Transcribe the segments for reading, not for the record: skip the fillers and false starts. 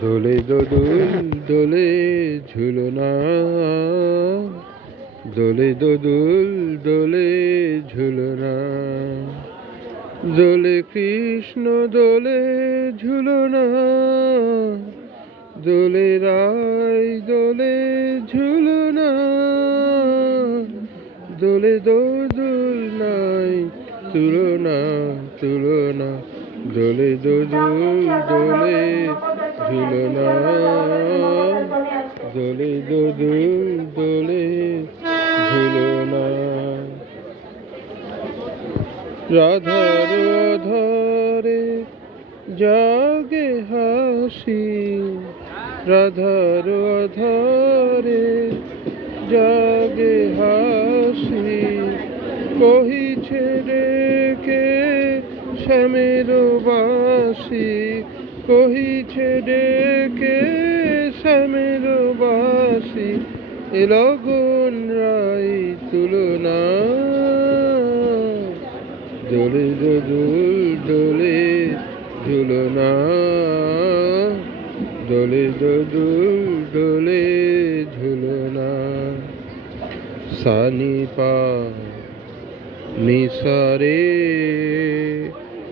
দোলে দোদুল দোলে ঝুলনা, দোলে দোদুল দোলে ঝুলনা, দোলে কৃষ্ণ দোলে ঝুলনা, দোলে রাই দোলে ঝুলনা, দোলে দোদুল নাই তুলনা তুলনা, দোলে দোদুল দোলে ঝুলনা, দোলে দোদুল দোলে ঝুলনা। রাধার আধারে জাগে হাসি, রাধার আধারে জাগে হাসি, কহিছে ডেকে শ্যামের বাসি, কহিছে ডেকে শ্যামের বাসি, এ লগন রাই তুলনা, দোলে দোদুল দোলে ঝুলনা, দোলে দোদুল দোলে ঝুলনা। সানি পা নিসারে,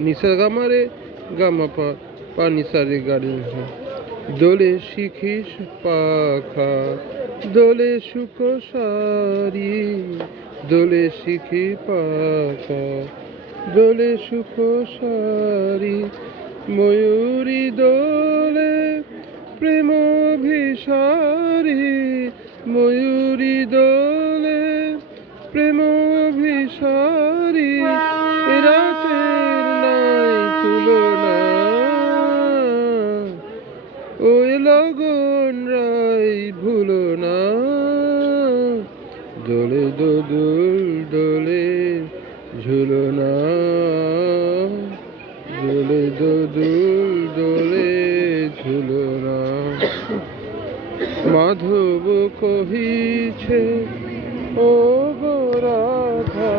নিসা গামারে গামা পা পা নিসারে গাড়ি, দোলে শিখিস পাখা দোলে সুখ সারি, দোলে শিখি পাখা দোলে সুখ সারি, ময়ূরী দোলে প্রেম ভিসারি, ময়ূরী দোলে প্রেম ভিসারি, এ রাতের নাই তুলনা, ওই লগন রাই ভুলো না, দোলে দোদুল দোলে ঝুলনা, দোলে দোদুল দোলে ঝুলনা। মাধব কহিছে ও গো রাধা,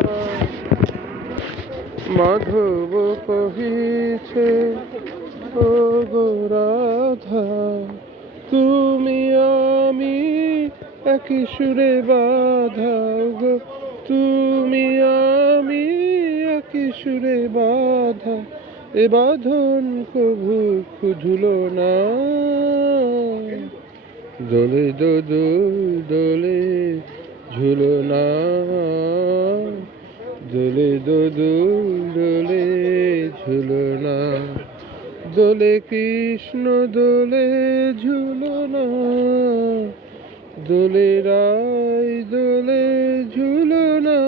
মাধব কহিছে ও গো রাধা, তুমি আমি একই সুরে বাঁধা গো, তুমি আমি একই সুরে বাঁধা, এ বাঁধন কভু খুঁজলো না, দোলে দোদুল দোলে ঝুলনা, দোলে দোদুল দোলে ঝুলনা, দোলে কৃষ্ণ দোলে ঝুলনা, দোলে রাই দোলে ঝুলনা,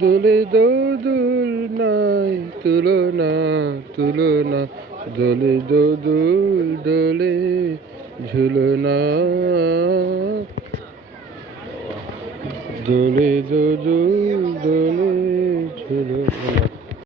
দোলে দোদুল নাই তুলনা তুলনা, দোলে দোদুল দোলে ঝুলনা, দোলে দোদুল দোলে ঝুলনা।